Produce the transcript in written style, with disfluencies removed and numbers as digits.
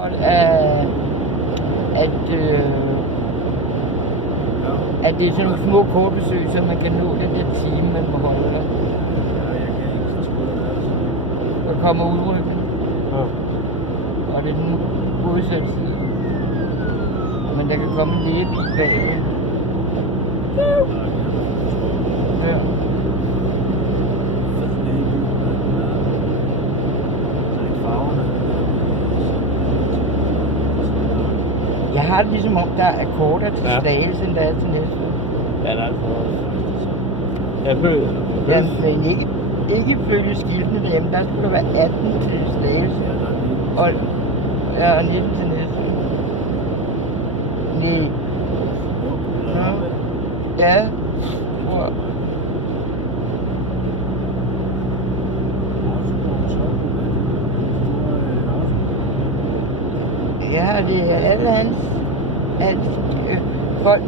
At det er sådan nogle små kortbesøg, så man kan nå den der time, man må holde der. Ja, jeg kan ikke tro, at det er sådan. Der kommer udrykning, Ja. og det er den modsatte side. Men der kan komme en lægebil bagved. Ja. Jeg har det ligesom om, der er kortere til Slagelse, end der er til Næstved. Ja, der er jeg bød. Ja, men ikke ifølge skiltene derhjemme, der skulle der være 18 til Slagelse. Og 19 til Næstved. Nej. Ja. Ja, det er alle hans, at folk